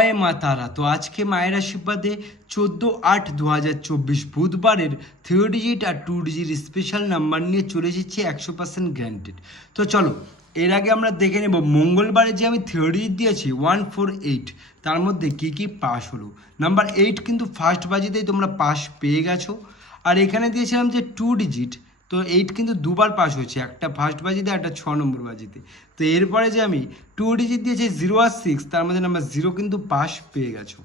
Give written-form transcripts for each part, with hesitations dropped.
জয় মা তারা। তো আজকে মায়ের আশীর্বাদে 14/8/2024 বুধবারের 3 ডিজিট আর 2 ডিজিট স্পেশাল নাম্বার নিয়ে চলে এসেছি 100% গ্যারান্টেড। তো চলো এর আগে আমরা দেখে নেব মঙ্গলবারে যে আমি 3 ডিজিট দিয়েছি 148, তার মধ্যে কি কি পাস হলো। নাম্বার 8 কিন্তু ফার্স্ট বাজিতেই তোমরা পাস পেয়ে গেছো। আর এখানে দিয়েছিলাম যে 2 ডিজিট, তো 8 কিন্তু দুবার পাস হয়েছে, একটা ফার্স্ট বাজিতে একটা 6 নম্বর বাজিতে। তো এরপরে যে আমি 2 ডিজিট দিয়েছি 0 আর 6, তার মধ্যে নাম্বার 0 কিন্তু পাস পেয়ে গেছো।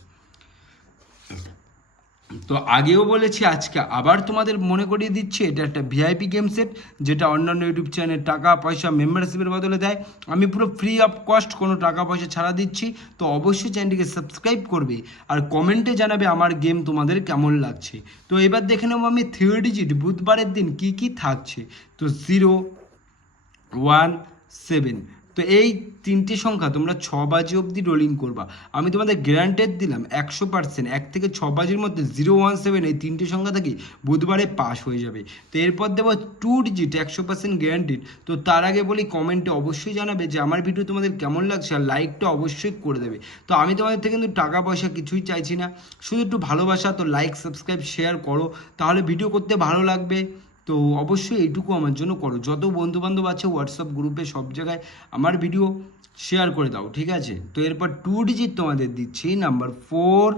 তো আগেও বলেছি, আজকে আবার তোমাদের মনে করিয়ে দিচ্ছি, এটা একটা ভিআইপি গেম সেট, যেটা অন্যান্য ইউটিউব চ্যানেল টাকা পয়সা মেম্বারশিপের বদলে দেয়। আমি পুরো ফ্রি অফ কস্ট, কোনো টাকা পয়সা ছাড়া দিচ্ছি। তো অবশ্যই চ্যানেলটিকে সাবস্ক্রাইব করবে আর কমেন্টে জানাবে আমার গেম তোমাদের কেমন লাগছে। তো এবার দেখে নেবো আমি 3 ডিজিট বুধবারের দিন কি কি থাকছে। তো 0, 1, 7, তো এই তিনটে সংখ্যা তোমরা 6 বাজি অবধি রোলিং করবা। আমি তোমাদের গ্যারান্টেড দিলাম 100%, 1 থেকে 6 বাজির মধ্যে 0, 1, 7 এই তিনটে সংখ্যা থেকে বুধবারে পাস হয়ে যাবে। তো এরপর দেবো 2 ডিজিট 100% গ্যারান্টেড। তো তার আগে বলি, কমেন্টে অবশ্যই জানাবে যে আমার ভিডিও তোমাদের কেমন লাগছে, আর লাইকটা অবশ্যই করে দেবে। তো আমি তোমাদের থেকে কিন্তু টাকা পয়সা কিছুই চাইছি না, শুধু একটু ভালোবাসা। তো লাইক সাবস্ক্রাইব শেয়ার করো, তাহলে ভিডিও করতে ভালো লাগবে। তো অবশ্যই এইটুকু আমার জন্য করো, যত বন্ধুবান্ধব আছে হোয়াটসঅ্যাপ গ্রুপে সব জায়গায় আমার ভিডিও শেয়ার করে দাও, ঠিক আছে। তো এরপর 2 ডিজিট তোমাদের দিচ্ছি নাম্বার 4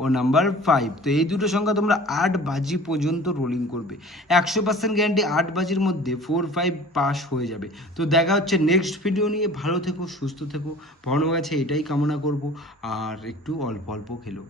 ও নাম্বার 5। তো এই দুটো সংখ্যা তোমরা 8 বাজি পর্যন্ত রোলিং করবে। 100% গ্যারান্টি 8 বাজির মধ্যে 4, 5 পাস হয়ে যাবে। তো দেখা হচ্ছে নেক্সট ভিডিও নিয়ে। ভালো থেকো, সুস্থ থেকো, ভগবানের কাছে এটাই কামনা করব। আর একটু অল্প অল্প খেলো।